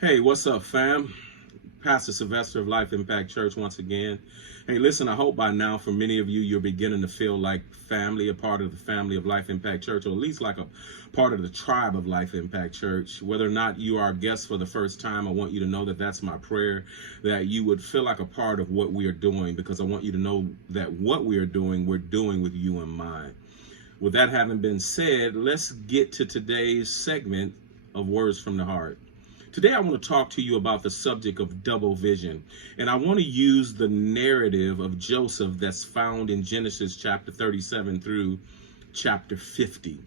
Hey, what's up, fam? Pastor Sylvester of Life Impact Church once again. Hey, listen, I hope by now for many of you, you're beginning to feel like family, a part of the family of Life Impact Church, or at least like a part of the tribe of Life Impact Church. Whether or not you are a guest for the first time, I want you to know that that's my prayer, that you would feel like a part of what we are doing, because I want you to know that what we are doing, we're doing with you in mind. With that having been said, let's get to today's segment of Words from the Heart. Today, I want to talk to you about the subject of double vision, and I want to use the narrative of Joseph that's found in Genesis chapter 37 through chapter 50.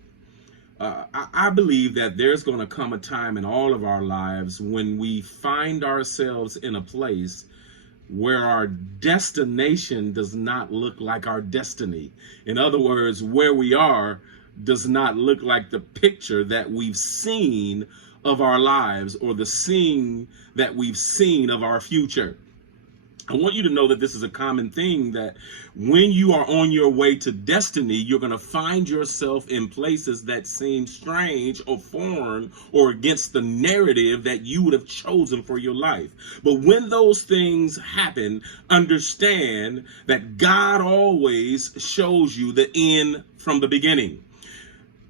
I believe that there's going to come a time in all of our lives when we find ourselves in a place where our destination does not look like our destiny. In other words, where we are does not look like the picture that we've seen of our lives, or the scene that we've seen of our future. I want you to know that this is a common thing, that when you are on your way to destiny, you're going to find yourself in places that seem strange or foreign or against the narrative that you would have chosen for your life. But when those things happen, understand that God always shows you the end from the beginning.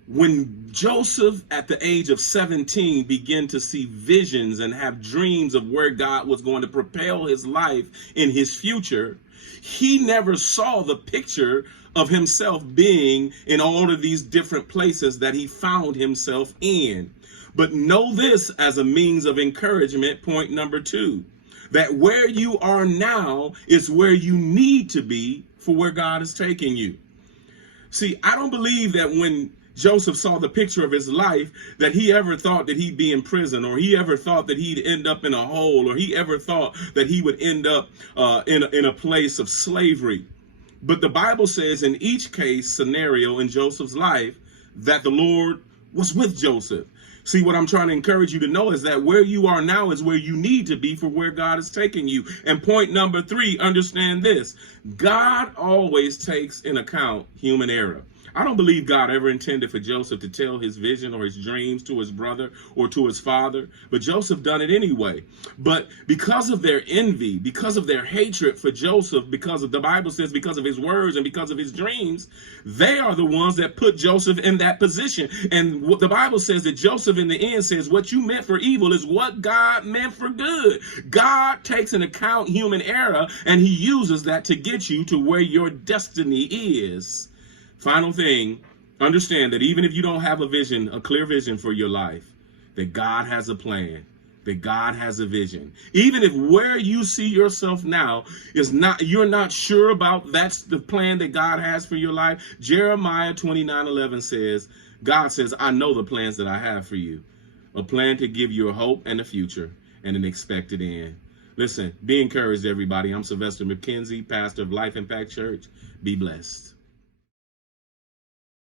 When Joseph, at the age of 17, began to see visions and have dreams of where God was going to propel his life in his future, he never saw the picture of himself being in all of these different places that he found himself in. But know this as a means of encouragement, point number 2, that where you are now is where you need to be for where God is taking you. See, I don't believe that when Joseph saw the picture of his life that he ever thought that he'd be in prison, or he ever thought that he'd end up in a hole, or he ever thought that he would end up in a place of slavery. But the Bible says in each case scenario in Joseph's life that the Lord was with Joseph. See, what I'm trying to encourage you to know is that where you are now is where you need to be for where God is taking you. And point number 3, understand this: God always takes in account human error. I don't believe God ever intended for Joseph to tell his vision or his dreams to his brother or to his father, but Joseph done it anyway. But because of their envy, because of their hatred for Joseph, because of, the Bible says, because of his words and because of his dreams, they are the ones that put Joseph in that position. And what the Bible says, that Joseph in the end says, what you meant for evil is what God meant for good. God takes into account human error, and he uses that to get you to where your destiny is. Final thing, understand that even if you don't have a vision, a clear vision for your life, that God has a plan, that God has a vision. Even if where you see yourself now is not, you're not sure about that's the plan that God has for your life. Jeremiah 29:11 says, God says, I know the plans that I have for you, a plan to give you a hope and a future and an expected end. Listen, be encouraged, everybody. I'm Sylvester McKenzie, pastor of Life Impact Church. Be blessed.